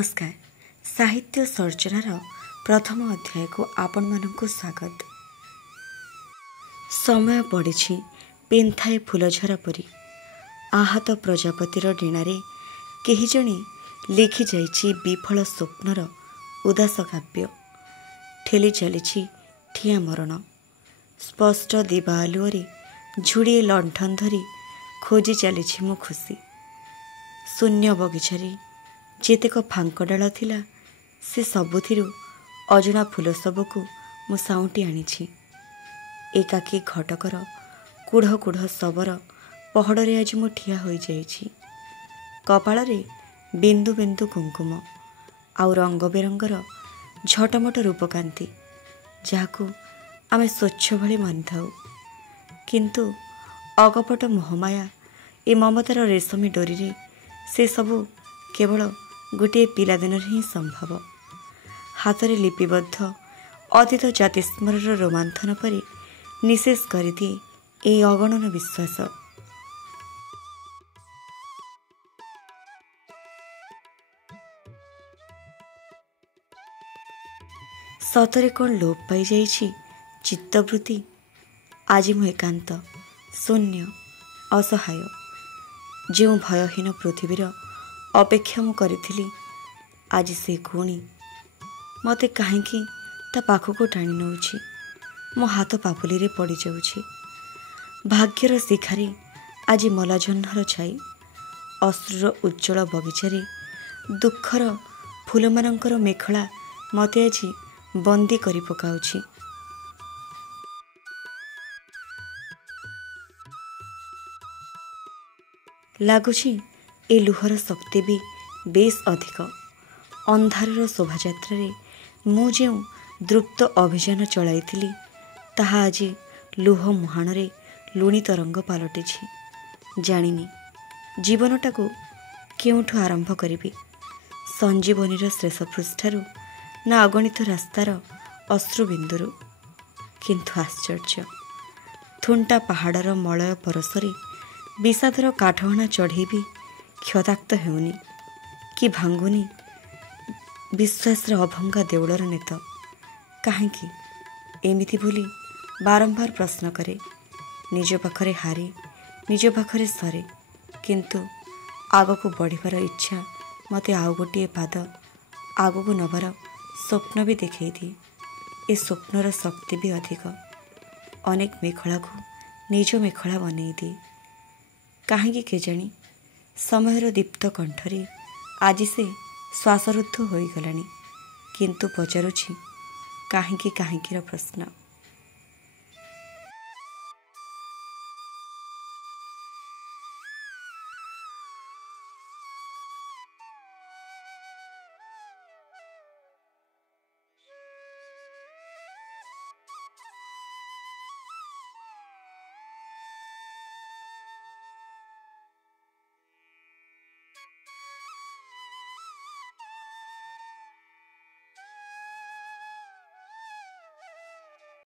नमस्कार। साहित्य सर्जनार प्रथम अध्याय को आपण मानकु स्वागत। समय पड़ी पेन्थाए फूलझरा परी आहत प्रजापतिर डीणारे केही जणे लिखि जाइछि विफल स्वप्नर उदास काव्य। ठेली चलिछि ठिया मरण। स्पष्ट दिवा आलुअरे झुड़िए लंठन धरी खोजी चलिछि मो खुशी। शून्य बगिचारे जेतेक फांक डाल थिला से सबुथिरु अजଣା फूल सबको मु साउंटी आनिछि। एकाकी घटकर कुढ़ कुढ़ शबर पहड़े आज मु ठिया हो जाइछि। कपाଳରେ बिंदु बिंदु कुंकुम आउ रंग बेरंगर झटमट रूपकांति जहाकू आमे स्वच्छ भली मानिथाउ। किंतु अगपट मोहमाया ए ममतार रेशमी डोरी रे से सबू केवल गोटे पिलादिन ही संभव। हाथ में लिपिबद्ध अतीत जाति स्मरण रोमांथन परी निशेष कर दिए ए अगणन विश्वास। सतरे कौन लोप पाई जाइछि चित्तवृत्ति। आज मु एकांत शून्य असहाय जो भयहीन पृथ्वीर अपेक्षा मु करिथिली आज से गुणी मते काहेकि ता पाखको टाणी नउछि। मो हाथ पापुली रे पड़ी जाउछि। भाग्यर शिखारे आज मलाजह्नर छाई अश्रुर उज्जवल बगीचारे दुखर फूलमानंकर मेखला मते आज बंदी करी पकाउछि। लागुछि ए लुहर शक्ति भी बेस अधिक। अंधारर शोभायात्रा मु जो द्रुप्त अभियान चलाइथिली ताहा आज लुह मुहाणरे लुणी तरंग पलटिछि। जानिनी जीवनटाकू केउठु आरंभ करिबि। संजीवनीर शेष पृष्ठारु ना अगणित रास्तार अश्रुबिंदुरु। किंतु आश्चर्य थुंटा पहाड़र मलय परसरे विषादर काठहणा चढ़ी भी क्षताक्त हेउनी कि भांगुनी विश्वासर अभंगा देउलर नेत। काहेकि एमिति भूली बारंबार प्रश्न करे निज पाखरे हारे निज पाखरे सरे। किंतु आगको बढ़िबार इच्छा मते आउ गोटे पाद आगको नबार स्वप्न भी देखई दिए। ए स्वप्नर शक्ति भी अधिक। अनेक मेखला को निज मेखला बनई दिए। काहेकि केजाणी समयर दीप्त कंठरे आज से श्वासरुद्ध हो गलानी। किंतु पचारुछि काहेकि काहेकिर प्रश्न।